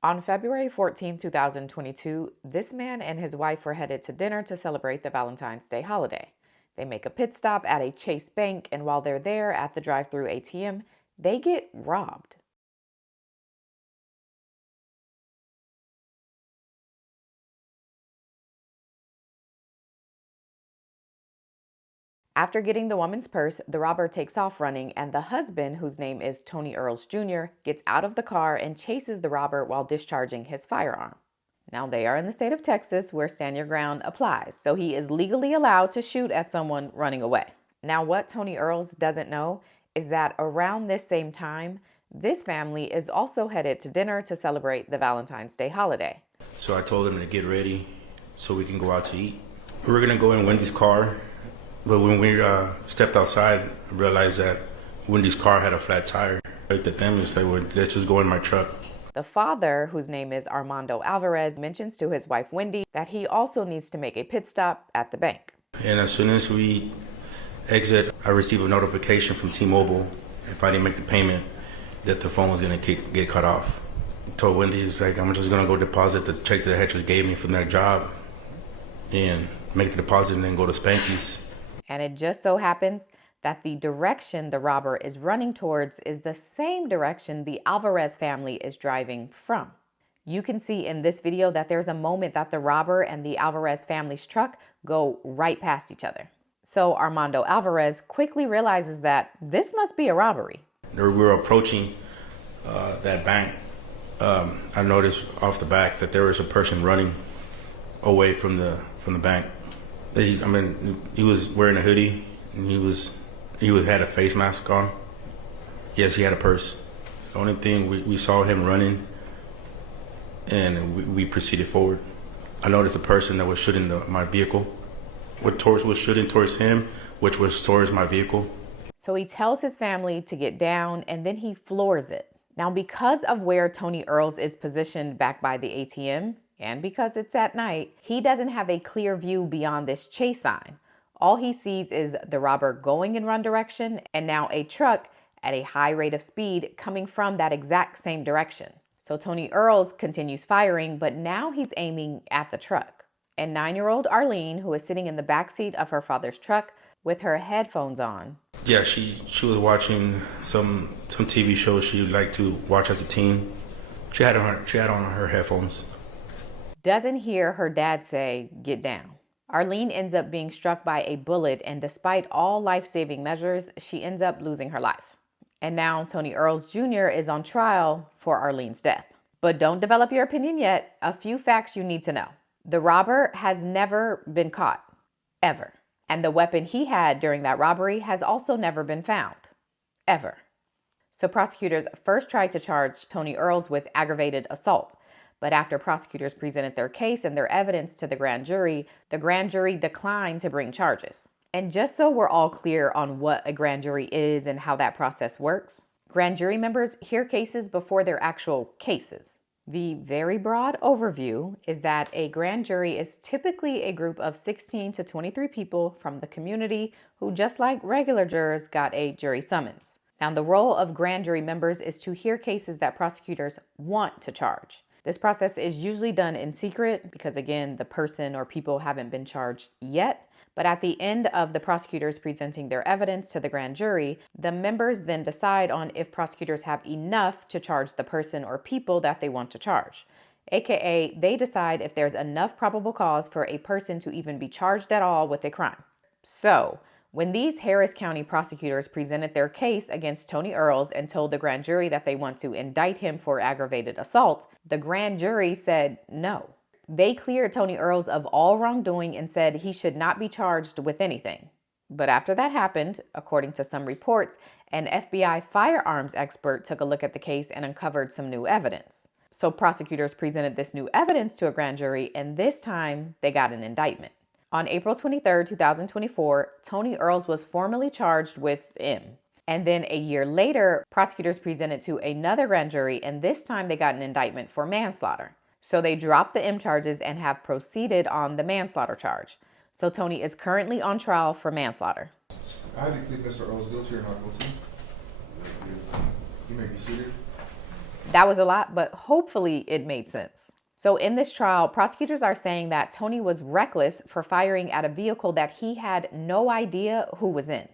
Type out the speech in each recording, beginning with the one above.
On February 14, 2022, this man and his wife were headed to dinner to celebrate the Valentine's Day holiday. They make a pit stop at a Chase Bank, and while they're there at the drive-through ATM, they get robbed. After getting the woman's purse, the robber takes off running, and the husband, whose name is Tony Earls Jr., gets out of the car and chases the robber while discharging his firearm. Now, they are in the state of Texas where stand your ground applies, so he is legally allowed to shoot at someone running away. Now, what Tony Earls doesn't know is that around this same time, this family is also headed to dinner to celebrate the Valentine's Day holiday. So I told them to get ready so we can go out to eat. We were gonna go in Wendy's car, but when we stepped outside, I realized that Wendy's car had a flat tire. I looked at them and said, well, let's just go in my truck. The father, whose name is Armando Alvarez, mentions to his wife Wendy that he also needs to make a pit stop at the bank. And as soon as we exit, I received a notification from T-Mobile if I didn't make the payment that the phone was gonna get cut off. I told Wendy, it's like, I'm just gonna go deposit the check that the head just gave me from their job and make the deposit and then go to Spanky's. And it just so happens that the direction the robber is running towards is the same direction the Alvarez family is driving from. You can see in this video that there's a moment that the robber and the Alvarez family's truck go right past each other. So Armando Alvarez quickly realizes that this must be a robbery. We were approaching that bank. I noticed off the back that there was a person running away from the bank. He was wearing a hoodie and he had a face mask on. Yes, he had a purse. The only thing we saw him running, and we proceeded forward. I noticed a person that was shooting my vehicle. Was shooting towards him, which was towards my vehicle. So he tells his family to get down and then he floors it. Now, because of where Tony Earls is positioned back by the ATM, and because it's at night, he doesn't have a clear view beyond this chase sign. All he sees is the robber going in one direction and now a truck at a high rate of speed coming from that exact same direction. So Tony Earls continues firing, but now he's aiming at the truck. And 9-year-old Arlene, who is sitting in the backseat of her father's truck with her headphones on. Yeah, she was watching some TV shows she liked to watch as a teen. She had on her headphones. Doesn't hear her dad say, "Get down." Arlene ends up being struck by a bullet, and despite all life-saving measures, she ends up losing her life. And now Tony Earls Jr. is on trial for Arlene's death. But don't develop your opinion yet. A few facts you need to know. The robber has never been caught, ever. And the weapon he had during that robbery has also never been found, ever. So prosecutors first tried to charge Tony Earls with aggravated assault. But after prosecutors presented their case and their evidence to the grand jury declined to bring charges. And just so we're all clear on what a grand jury is and how that process works, grand jury members hear cases before they're actual cases. The very broad overview is that a grand jury is typically a group of 16 to 23 people from the community who, just like regular jurors, got a jury summons. Now, the role of grand jury members is to hear cases that prosecutors want to charge. This process is usually done in secret because, again, the person or people haven't been charged yet. But at the end of the prosecutors presenting their evidence to the grand jury, the members then decide on if prosecutors have enough to charge the person or people that they want to charge. AKA, they decide if there's enough probable cause for a person to even be charged at all with a crime. So, when these Harris County prosecutors presented their case against Tony Earls and told the grand jury that they want to indict him for aggravated assault, the grand jury said no. They cleared Tony Earls of all wrongdoing and said he should not be charged with anything. But after that happened, according to some reports, an FBI firearms expert took a look at the case and uncovered some new evidence. So prosecutors presented this new evidence to a grand jury, and this time they got an indictment. On April 23, 2024, Tony Earls was formally charged with M. And then a year later, prosecutors presented to another grand jury, and this time they got an indictment for manslaughter. So they dropped the M charges and have proceeded on the manslaughter charge. So Tony is currently on trial for manslaughter. I declare Mr. Earls guilty or not guilty. You may be seated. That was a lot, but hopefully it made sense. So in this trial, prosecutors are saying that Tony was reckless for firing at a vehicle that he had no idea who was in.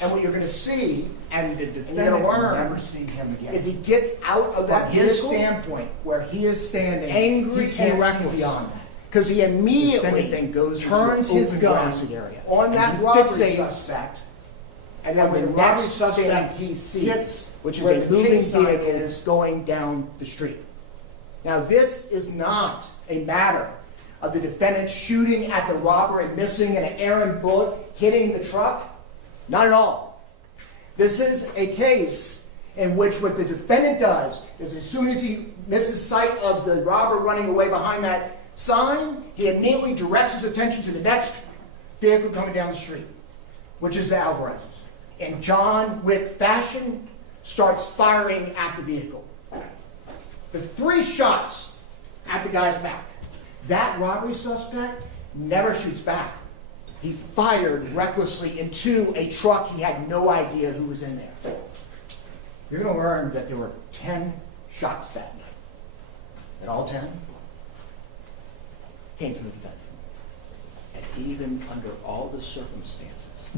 And what you're going to see, And the you're defendant going to will learn, never see him again. is he gets out of that From his vehicle standpoint, where he is standing, angry he can't and see reckless. beyond that. Because he If immediately anything, goes into turns an his open gun grassy area. on And that he robbery fixates suspect, and and when the the robbery next thing suspect he sees, hits which is where a the moving chase sign vehicle is going down the street. Now, this is not a matter of the defendant shooting at the robber and missing and an errant bullet hitting the truck. Not at all. This is a case in which what the defendant does is as soon as he misses sight of the robber running away behind that sign, he immediately directs his attention to the next vehicle coming down the street, which is the Alvarez's. In John Wick fashion, starts firing at the vehicle. The 3 shots at the guy's back. That robbery suspect never shoots back. He fired recklessly into a truck he had no idea who was in there. You're going to learn that there were 10 shots that night. And all 10 came from the defendant. And even under all the circumstances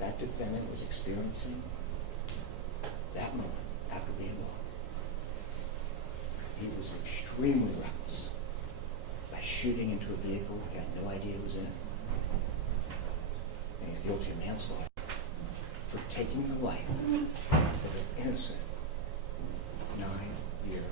that defendant was experiencing that moment after being robbed, he was extremely reckless by shooting into a vehicle he had no idea who was in it. And he's guilty of manslaughter for taking the life of an innocent 9-year-old.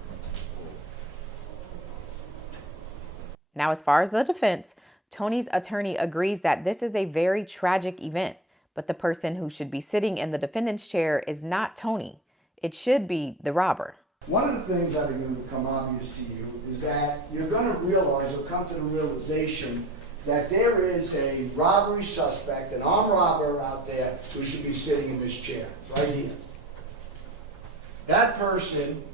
Now, as far as the defense, Tony's attorney agrees that this is a very tragic event, but the person who should be sitting in the defendant's chair is not Tony. It should be the robber. One of the things that are going to become obvious to you is that you're going to realize or come to the realization that there is a robbery suspect, an armed robber out there who should be sitting in this chair, right here. That person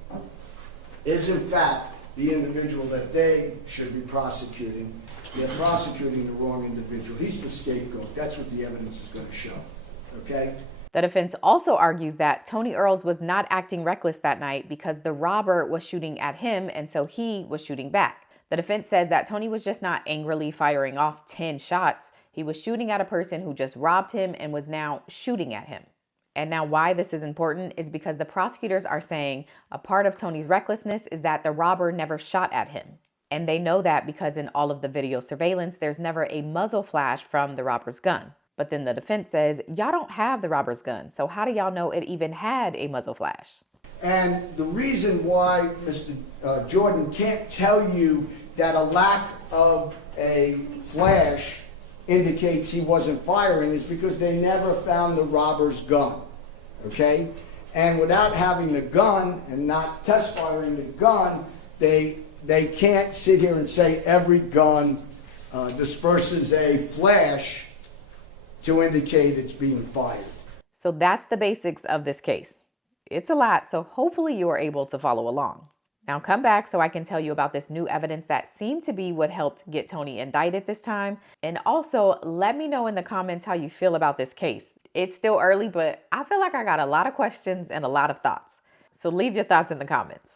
is in fact the individual that they should be prosecuting. They're prosecuting the wrong individual. He's the scapegoat. That's what the evidence is going to show, okay? The defense also argues that Tony Earls was not acting reckless that night because the robber was shooting at him and so he was shooting back. The defense says that Tony was just not angrily firing off 10 shots. He was shooting at a person who just robbed him and was now shooting at him. And now why this is important is because the prosecutors are saying a part of Tony's recklessness is that the robber never shot at him. And they know that because in all of the video surveillance, there's never a muzzle flash from the robber's gun. But then the defense says, y'all don't have the robber's gun, so how do y'all know it even had a muzzle flash? And the reason why Mr. Jordan can't tell you that a lack of a flash indicates he wasn't firing is because they never found the robber's gun, okay? And without having the gun and not test firing the gun, they can't sit here and say every gun disperses a flash to indicate it's being fired. So that's the basics of this case. It's a lot, so hopefully you are able to follow along. Now come back so I can tell you about this new evidence that seemed to be what helped get Tony indicted this time. And also let me know in the comments how you feel about this case. It's still early, but I feel like I got a lot of questions and a lot of thoughts. So leave your thoughts in the comments.